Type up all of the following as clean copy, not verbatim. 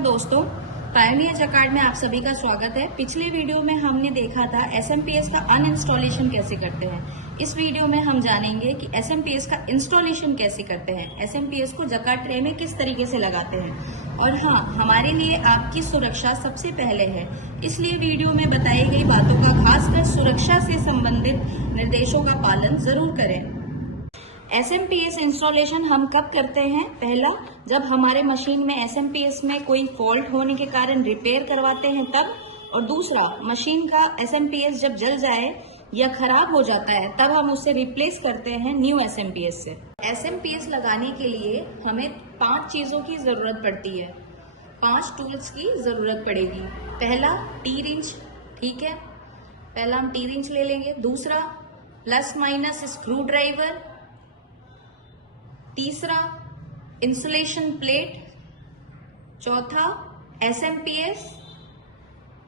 नमस्कार दोस्तों, pioneer jacquard में आप सभी का स्वागत है। पिछले वीडियो में हमने देखा था एसएमपीएस का अनइंस्टॉलेशन कैसे करते हैं। इस वीडियो में हम जानेंगे कि एसएमपीएस का इंस्टॉलेशन कैसे करते हैं, एसएमपीएस को जकार्ड ट्रे में किस तरीके से लगाते हैं। और हाँ, हमारे लिए आपकी सुरक्षा सबसे पहले है, इसलिए वीडियो में बताई गई बातों का खासकर सुरक्षा से संबंधित निर्देशों का पालन जरूर करें। एसएमपीएस इंस्टॉलेशन हम कब करते हैं? पहला, जब हमारे मशीन में एसएमपीएस में कोई फॉल्ट होने के कारण रिपेयर करवाते हैं तब। और दूसरा, मशीन का एसएमपीएस जब जल जाए या खराब हो जाता है तब हम उसे रिप्लेस करते हैं न्यू एसएमपीएस से। एसएमपीएस लगाने के लिए हमें 5 चीजों की जरूरत पड़ती है, 5 टूल्स की जरूरत पड़ेगी। पहला, टी रिंच, ठीक है, पहला हम टी रिंच ले लेंगे। दूसरा, प्लस माइनस स्क्रू ड्राइवर। तीसरा, इंसुलेशन प्लेट। चौथा, एसएमपीएस।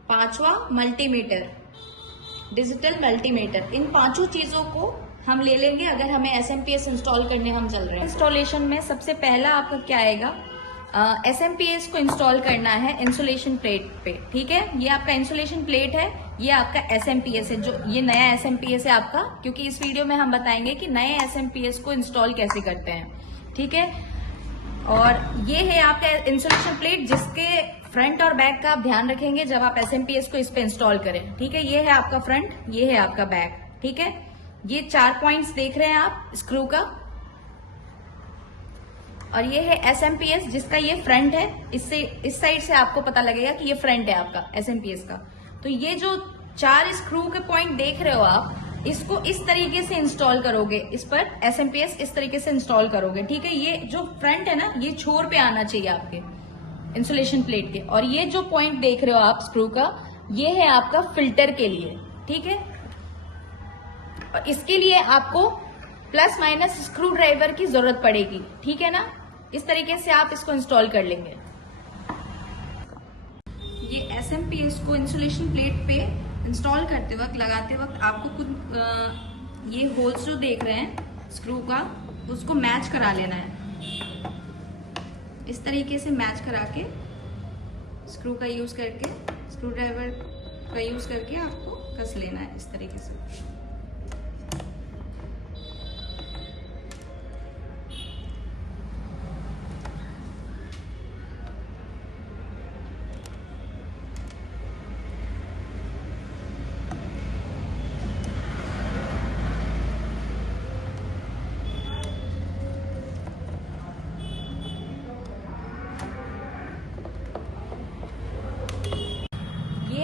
पांचवा, मल्टीमीटर, डिजिटल मल्टीमीटर। इन 5 चीजों को हम ले लेंगे अगर हमें एसएमपीएस इंस्टॉल करने हम चल रहे हैं। इंस्टॉलेशन में सबसे पहला आपका क्या आएगा? एसएमपीएस को इंस्टॉल करना है इंसुलेशन प्लेट पे, ठीक है। ये आपका इंसुलेशन प्लेट है, ये आपका एसएमपीएस है, जो ये नया एसएमपीएस है आपका, क्योंकि इस वीडियो में हम बताएंगे कि नए एसएमपीएस को इंस्टॉल कैसे करते हैं, ठीक है। और ये है आपका इंसुलेशन प्लेट, जिसके फ्रंट और बैक का आप ध्यान रखेंगे जब आप एसएमपीएस को इस पे इंस्टॉल करें, ठीक है। ये है आपका फ्रंट, ये है आपका बैक, ठीक है। ये 4 पॉइंट्स देख रहे हैं आप स्क्रू का, और ये है एसएमपीएस जिसका ये फ्रंट है। इससे इस साइड से आपको पता लगेगा कि ये फ्रंट है आपका एसएमपीएस का। तो ये जो 4 स्क्रू के पॉइंट देख रहे हो आप, इसको इस तरीके से इंस्टॉल करोगे, इस पर एसएमपीएस इस तरीके से इंस्टॉल करोगे, ठीक है। ये जो फ्रंट है ना, ये छोर पे आना चाहिए आपके इंसुलेशन प्लेट के। और ये जो पॉइंट देख रहे हो आप स्क्रू का, ये है आपका फिल्टर के लिए, ठीक है। और इसके लिए आपको प्लस माइनस स्क्रू ड्राइवर की जरूरत पड़ेगी, ठीक है ना। इस तरीके से आप इसको इंस्टॉल कर लेंगे। ये एसएमपीएस को इंसुलेशन प्लेट पे इंस्टॉल करते वक्त, लगाते वक्त आपको कुछ ये होल्स जो देख रहे हैं स्क्रू का, उसको मैच करा लेना है। इस तरीके से मैच करा के स्क्रू का यूज करके, स्क्रू ड्राइवर का यूज करके आपको कस लेना है इस तरीके से।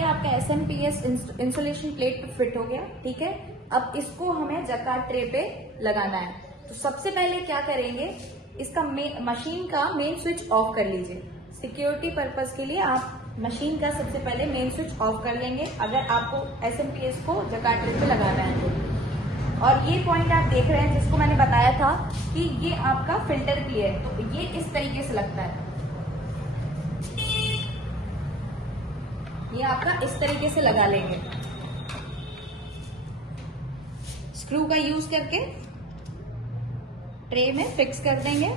आपका एसएमपीएस इंसुलेशन प्लेट पे फिट हो गया, ठीक है। अब इसको हमें जकार्ड ट्रे पे लगाना है। तो सबसे पहले क्या करेंगे, इसका मशीन का मेन स्विच ऑफ कर लीजिए। सिक्योरिटी पर्पस के लिए आप मशीन का सबसे पहले मेन स्विच ऑफ कर लेंगे अगर आपको एसएमपीएस को जकार्ड ट्रे पे लगाना है तो। और ये पॉइंट आप देख रहे हैं जिसको मैंने बताया था कि ये आपका फिल्टर के लिए है, तो ये इस तरीके से लगता है। ये आपका इस तरीके से लगा लेंगे, स्क्रू का यूज करके ट्रे में फिक्स कर देंगे।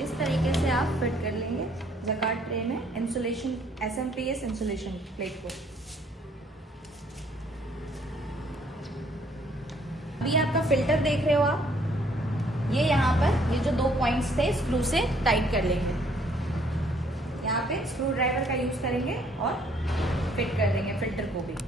इस तरीके से आप फिट कर लेंगे जकार्ड ट्रे में इंसुलेशन एसएमपीएस इंसुलेशन प्लेट को। अभी आपका फिल्टर देख रहे हो आप, ये यहाँ पर ये जो 2 पॉइंट्स थे स्क्रू से टाइट कर लेंगे। यहाँ पे स्क्रू ड्राइवर का यूज करेंगे और फिट कर देंगे फिल्टर को भी।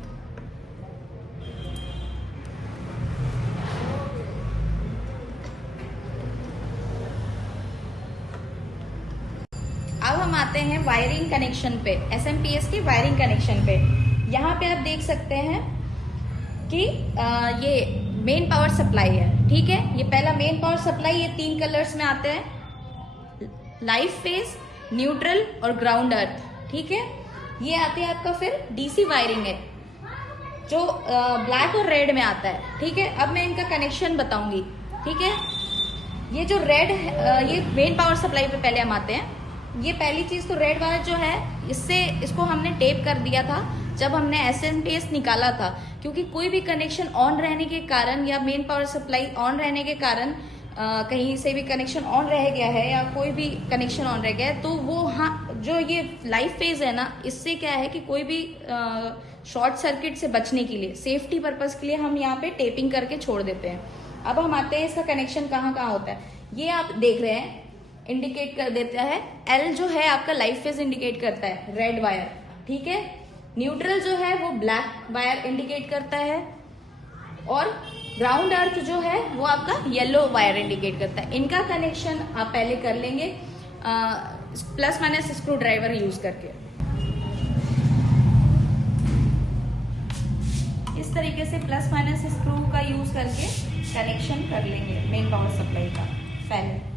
अब हम आते हैं वायरिंग कनेक्शन पे, एसएमपीएस की वायरिंग कनेक्शन पे। यहाँ पे आप देख सकते हैं कि ये मेन पावर सप्लाई है, ठीक है। ये पहला मेन पावर सप्लाई, ये 3 कलर्स में आते हैं, लाइव फेज, न्यूट्रल और ग्राउंड अर्थ, ठीक है। ये आते हैं आपका फिर डीसी वायरिंग है जो ब्लैक और रेड में आता है, ठीक है। अब मैं इनका कनेक्शन बताऊंगी, ठीक है। ये जो रेड ये मेन पावर सप्लाई पे पहले हम आते हैं। ये पहली चीज तो रेड वायर जो है इसको हमने टेप कर दिया था जब हमने एसएमपीएस निकाला था, क्योंकि कोई भी कनेक्शन ऑन रहने के कारण या मेन पावर सप्लाई ऑन रहने के कारण कहीं से भी कनेक्शन ऑन रह गया है या कोई भी कनेक्शन ऑन रह गया है तो वो जो ये लाइफ फेज है ना, इससे क्या है कि कोई भी शॉर्ट सर्किट से बचने के लिए, सेफ्टी पर्पज के लिए हम यहाँ पे टेपिंग करके छोड़ देते हैं। अब हम आते हैं इसका कनेक्शन कहाँ कहाँ होता है। ये आप देख रहे हैं इंडिकेट कर देता है, एल जो है आपका लाइफ फेज इंडिकेट करता है, रेड वायर, ठीक है। न्यूट्रल जो है वो ब्लैक वायर इंडिकेट करता है और ग्राउंड अर्थ जो है वो आपका येलो वायर इंडिकेट करता है। इनका कनेक्शन आप पहले कर लेंगे plus minus screw driver use करके। इस तरीके से प्लस माइनस स्क्रू का यूज करके कनेक्शन कर लेंगे मेन पावर सप्लाई का पहले।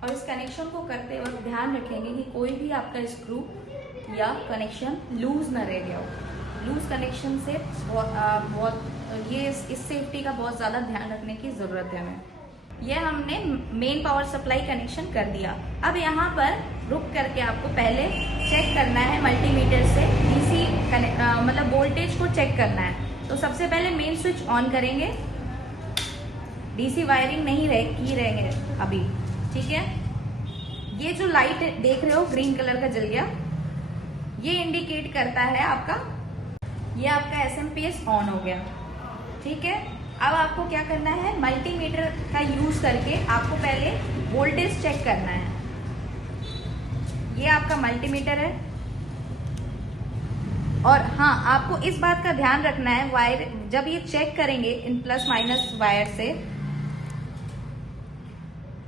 और इस कनेक्शन को करते वक्त ध्यान रखेंगे कि कोई भी आपका स्क्रू या कनेक्शन लूज ना रह गया हो। लूज कनेक्शन से इस सेफ्टी का बहुत ज़्यादा ध्यान रखने की ज़रूरत है हमें। यह हमने मेन पावर सप्लाई कनेक्शन कर दिया। अब यहाँ पर रुक करके आपको पहले चेक करना है मल्टीमीटर से डीसी मतलब वोल्टेज को चेक करना है। तो सबसे पहले मेन स्विच ऑन करेंगे, डीसी वायरिंग नहीं रहेंगे अभी, ठीक है। ये जो लाइट देख रहे हो ग्रीन कलर का जल गया, ये इंडिकेट करता है आपका, ये आपका एसएमपीएस ऑन हो गया, ठीक है। अब आपको क्या करना है, मल्टीमीटर का यूज करके आपको पहले वोल्टेज चेक करना है। ये आपका मल्टीमीटर है और हाँ, आपको इस बात का ध्यान रखना है, वायर जब ये चेक करेंगे इन प्लस माइनस वायर से,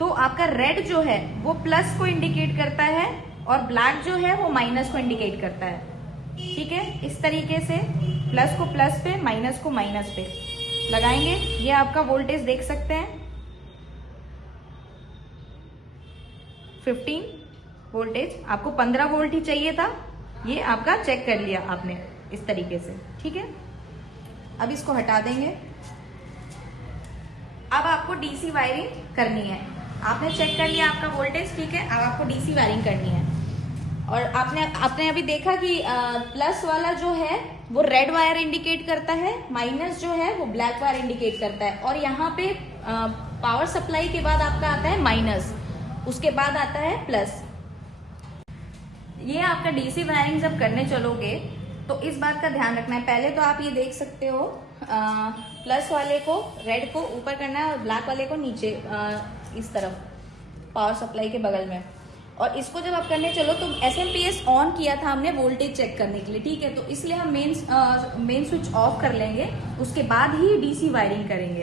तो आपका रेड जो है वो प्लस को इंडिकेट करता है और ब्लैक जो है वो माइनस को इंडिकेट करता है, ठीक है। इस तरीके से प्लस को प्लस पे, माइनस को माइनस पे लगाएंगे। ये आपका वोल्टेज देख सकते हैं 15 वोल्टेज, आपको 15 वोल्ट ही चाहिए था, ये आपका चेक कर लिया आपने इस तरीके से, ठीक है। अब इसको हटा देंगे। अब आपको डीसी वायरिंग करनी है। आपने चेक कर लिया आपका वोल्टेज, ठीक है। अब आपको डीसी वायरिंग करनी है और आपने अभी देखा कि प्लस वाला जो है वो रेड वायर इंडिकेट करता है, माइनस जो है वो ब्लैक वायर इंडिकेट करता है। और यहाँ पे पावर सप्लाई के बाद आपका आता है माइनस, उसके बाद आता है प्लस। ये आपका डीसी वायरिंग जब करने चलोगे तो इस बात का ध्यान रखना है। पहले तो आप ये देख सकते हो प्लस वाले को, रेड को ऊपर करना है और ब्लैक वाले को नीचे इस तरफ पावर सप्लाई के बगल में। और इसको जब आप करने चलो तो एसएमपीएस ऑन किया था हमने वोल्टेज चेक करने के लिए, ठीक है। तो इसलिए हम मेन स्विच ऑफ कर लेंगे, उसके बाद ही डीसी वायरिंग करेंगे,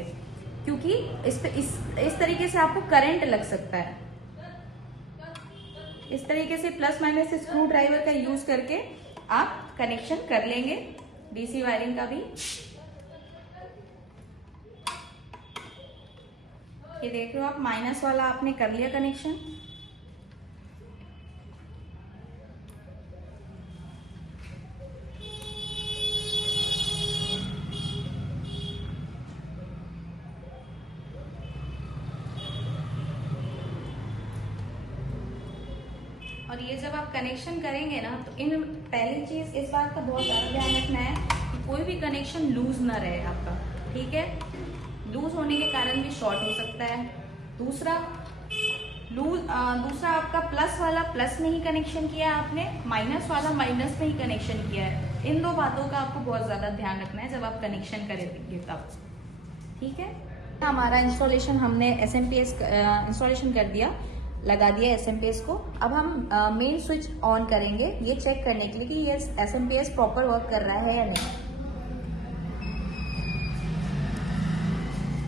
क्योंकि इस तरीके से आपको करंट लग सकता है। इस तरीके से प्लस माइनस स्क्रू ड्राइवर का यूज करके आप कनेक्शन कर लेंगे डीसी वायरिंग का भी। ये देख रहे हो आप, माइनस वाला आपने कर लिया कनेक्शन। और ये जब आप कनेक्शन करेंगे ना तो इन पहली चीज इस बात का बहुत ज्यादा ध्यान रखना है कि कोई भी कनेक्शन लूज ना रहे आपका, ठीक है। लूज होने के कारण भी शॉर्ट हो सकता है। दूसरा आपका प्लस वाला प्लस में ही कनेक्शन किया है आपने, माइनस वाला माइनस में ही कनेक्शन किया है। इन दो बातों का आपको बहुत ज्यादा ध्यान रखना है जब आप कनेक्शन करेंगे तब, ठीक है। हमारा इंस्टॉलेशन हमने एसएमपीएस इंस्टॉलेशन कर दिया, लगा दिया एसएमपीएस को। अब हम मेन स्विच ऑन करेंगे ये चेक करने के लिए कि ये एसएमपीएस प्रॉपर वर्क कर रहा है या नहीं।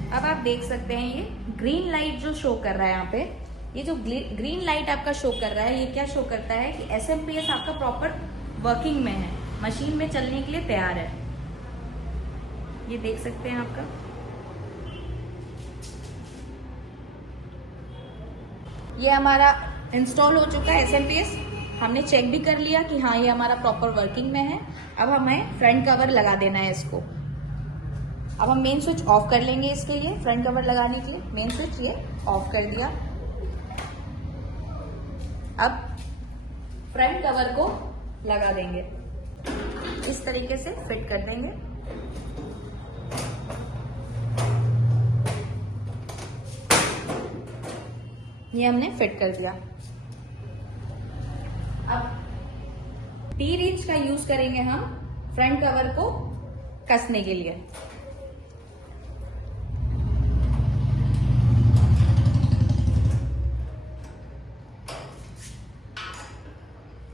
अब आप देख सकते हैं ये ग्रीन लाइट जो शो कर रहा है यहाँ पे, ये जो ग्रीन लाइट आपका शो कर रहा है, ये क्या शो करता है कि एसएमपीएस आपका प्रॉपर वर्किंग में है, मशीन में चलने के लिए तैयार है। ये देख सकते हैं आपका, ये हमारा इंस्टॉल हो चुका है एसएमपीएस। हमने चेक भी कर लिया कि हाँ ये हमारा प्रॉपर वर्किंग में है। अब हमें फ्रंट कवर लगा देना है इसको। अब हम मेन स्विच ऑफ कर लेंगे। इसके लिए फ्रंट कवर लगाने के लिए मेन स्विच ये ऑफ कर दिया। अब फ्रंट कवर को लगा देंगे, इस तरीके से फिट कर देंगे। ये हमने फिट कर दिया। अब टी रिंच का यूज करेंगे हम फ्रंट कवर को कसने के लिए।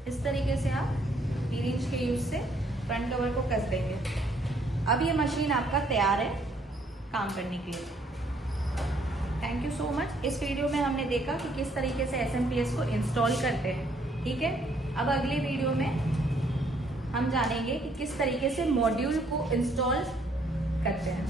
इस तरीके से आप टी रिंच के यूज से फ्रंट कवर को कस देंगे। अब ये मशीन आपका तैयार है काम करने के लिए। Thank you so much. इस वीडियो में हमने देखा कि किस तरीके से SMPS को इंस्टॉल करते हैं। ठीक है, अब अगले वीडियो में हम जानेंगे कि किस तरीके से मॉड्यूल को इंस्टॉल करते हैं।